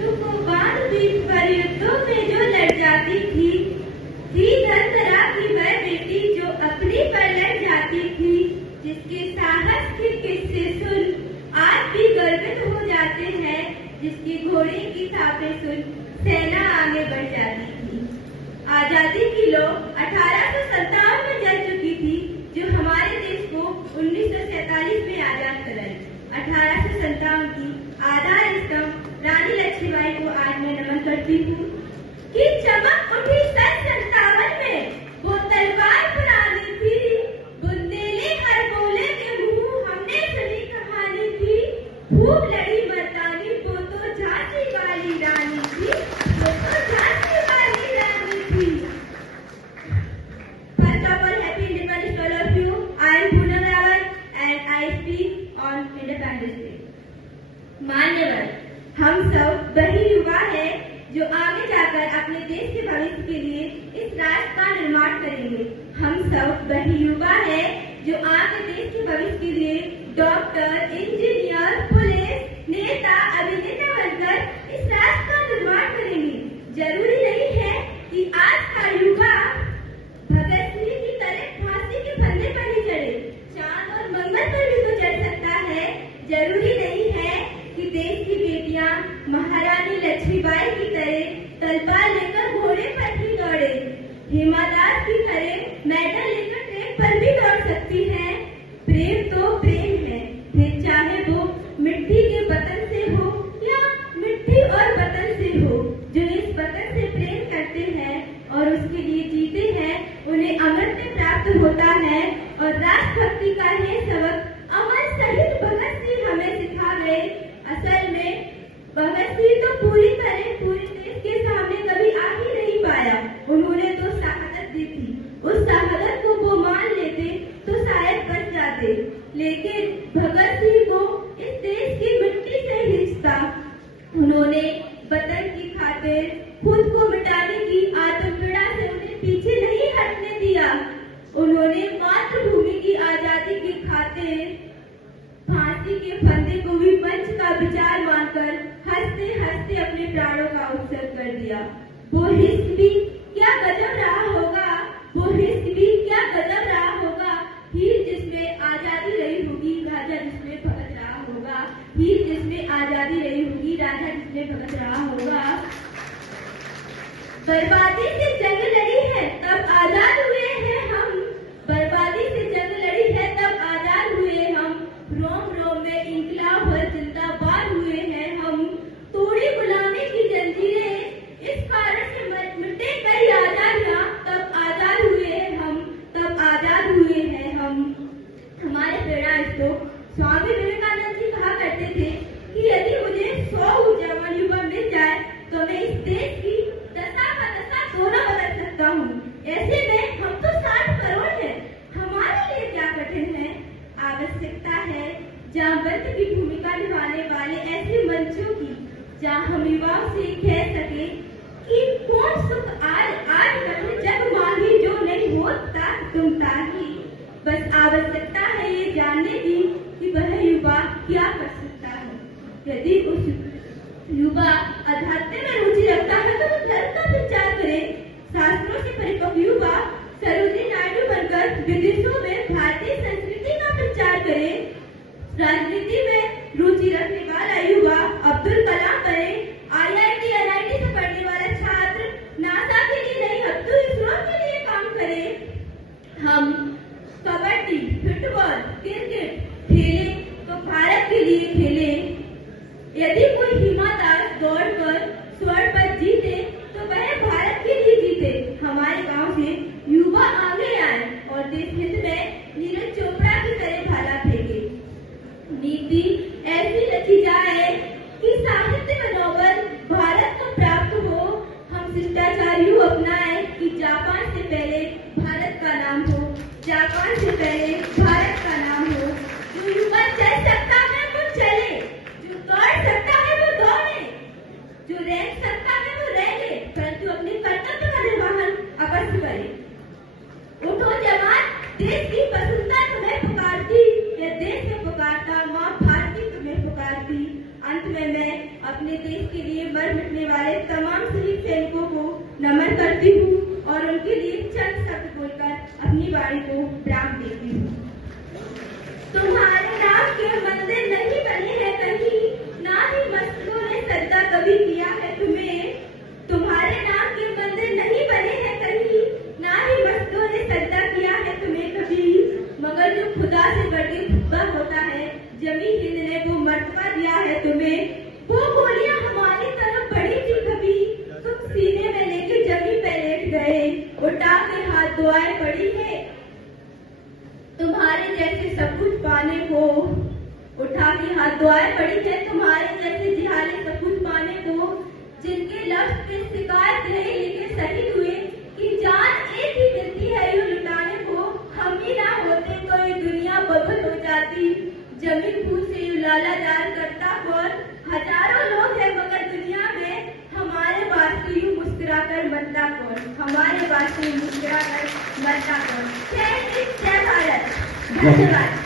को बांध बीच पर युद्धों में जो लड़ जाती थी धरहरा की वह बेटी जो अपनी पर लड़ जाती थी, जिसके साहस के किस्से सुन आज भी गर्वित हो जाते हैं, जिसकी घोड़े की थापे सुन सेना आगे बढ़ जाती थी। आजादी की लौ 1857 में जल चुकी थी, जो हमारे देश को 1947 में आजाद कराई। 1857 की आधार स्तंभ रानी लक्ष्मीबाई को आज मैं नमन करती हूँ कि चमक उठी 57 में, वो तलवार पुरानी थी, बुंदेले हर बोले के मुंह हमने सुनी कहानी थी, खूब लड़ी मर्दानी वो तो झांसी वाली रानी थी, वो तो झांसी वाली रानी थी। First of all, happy Independence to all of you. I am Poonam Rawat and I speak on Independence Day. मान्यवर, हम सब वही युवा है जो आगे जाकर अपने देश के भविष्य के लिए इस राष्ट्र का निर्माण करेंगे। हम सब वही युवा है जो आगे देश के भविष्य के लिए डॉक्टर, इंजीनियर, पुलिस, नेता, अभिनेता बनकर इस राष्ट्र का निर्माण करेंगे। जरूरी नहीं है कि आज का युवा भगत सिंह की तरह फांसी के फंदे पर ही चढ़े, चांद और मंगल पर भी तो चढ़ सकता है। जरूरी नहीं है कि देश की बेटियां महारानी लक्ष्मीबाई की तरह तलवार लेकर घोड़े पर ही दौड़े, हेमा दास की तरह मेडल लेकर ट्रैक पर भी दौड़ सकती हैं। प्रेम तो प्रेम है, फिर चाहे वो मिट्टी के वतन से हो या मिट्टी और वतन से हो। जो इस वतन से प्रेम करते हैं और उसके लिए जीते हैं, उन्हें अमरत्व प्राप्त होता है। और राष्ट्रभक्ति का ये सबक अमर शहीद भगत सिंह हमें सिखा गए। असल में भगत सिंह तो पूरी तरह पूरे देश के सामने कभी आ ही नहीं पाया। उन्होंने तो शहादत दी थी, उस शहादत को वो मान लेते तो शायद बच जाते, लेकिन भगत सिंह को इस देश की मिट्टी से हिस्सा उन्होंने वतन की खातिर खुद को मिटाने की आत्मपीड़ा से उन्हें पीछे नहीं हटने दिया। उन्होंने मातृभूमि की आजादी की खातिर फांसी के फंदे को भी पंच का विचार मानकर हंसते हंसते अपने प्राणों का उत्सर्ग कर दिया। वो हिस्स भी क्या गजब रहा होगा, वो हिस्स भी क्या गजब रहा होगा। हीर जिसमें आजादी रही होगी, राजा जिसमें भगत रहा होगा। हीर जिसमें आजादी रही होगी, राजा जिसमें भगत रहा होगा। बर्बादी से जंग लड़ी है तब आजाद हुए हैं हम, बर्बादी से जंग लड़ी है तब आजाद हुए हम। रोम रोम में इंकलाब और जिंदाबाद हुए हैं हम। तोड़ी गुलामी की जंजीरें, इस कारण से मिटे कई आजादियां, तब आजाद हुए हैं हम, तब आजाद हुए हैं हम। हमारे प्रेरणा स्रोत स्वामी विवेकानंद जी कहा करते थे कि यदि मुझे 100 ऊर्जावान युवा मिल जाए तो मैं इस देश की दशा का दशा दोनों बदल सकता हूँ। ऐसे में हम तो 60 करोड़ हैं, हमारे लिए क्या कठिन है। आवश्यकता है जांबवंत की भूमिका निभाने वाले ऐसे मंचों की, जहां हम युवाओं से कह सके कि कौन सुख आज कठिन जब मांगी जो नहीं होता तुम ताही। बस आवश्यकता है ये जानने की कि वह युवा क्या कर सकता है। यदि उस युवा अध्यात्म में रुचि रखता है तो धर्म का प्रचार करे। शास्त्रों से परिपक्व युवा सरोजिनी नायडू बनकर विदेशों में भारतीय संस्कृति का प्रचार करे। राजनीति में रुचि रखने वाला युवा अब्दुल कलाम बने। IIT NIT से पढ़ने वाला छात्र नासा के लिए नहीं अब्दुल इसरो के लिए काम करे। हम कबड्डी, फुटबॉल, क्रिकेट खेले तो भारत के लिए खेले। यदि कोई हिमा दास दौड़कर स्वर्ण पदक जीते तो वह भारत के लिए जीते। हमारे गांव से युवा आगे आए और देश हित में नीरज चोपड़ा की तरह भाला फेंके। नीति ऐसी रची जाए कि साहित्य में नोबेल भारत को प्राप्त हो। हम शिष्टाचार यूं अपनाएं कि जापान से पहले भारत का नाम हो, जापान से पहले भारत का नाम हो। जो युवा चल सकता है वो चले, जो दौड़ सकता है वो दौड़े। अपने देश के लिए मर मिटने वाले तमाम शहीद सैनिकों को नमन करती हूँ और उनके लिए चंद शब्द बोलकर अपनी वाणी को विराम देती हूँ। तुम्हारे नाम के मंदिर नहीं बने हैं कहीं, ना ही मस्जिदों ने सजदा कभी किया है तुम्हें। तुम्हारे नाम के मंदिर नहीं बने हैं कहीं, ना ही मस्जिदों ने सजदा किया है तुम्हें कभी। मगर जो खुदा से बढ़कर खुदा होता है, जमी हिंद ने वो मर्तबा दिया है तुम्हें। वो गोलियां हमारी तरफ बढ़ी थी कभी, तुम सीने में लेके जमीन पे लेट गए, उठा के हाथ दुआएं पड़ी है तुम्हारे जैसे सब कुछ पाने को। उठा के हाथ दुआएं पड़ी है तुम्हारे जैसे जिहाले सब कुछ पाने को, जिनके लफ्ज पे शिकायत रहे लेकिन शहीद हुए कि जान एक ही मिलती है यूं लुटाने को। हम ही ना होते तो ये दुनिया बदल हो जाती, जमीन फूल से यूं लाला जान करता कौन। हजारों लोग हैं मगर दुनिया में, हमारे वास्ते यूं मुस्कुरा कर मरता कौन। हमारे वास्ते मुस्कुरा कर मरता कौन। जय हिंद, जय भारत। धन्यवाद।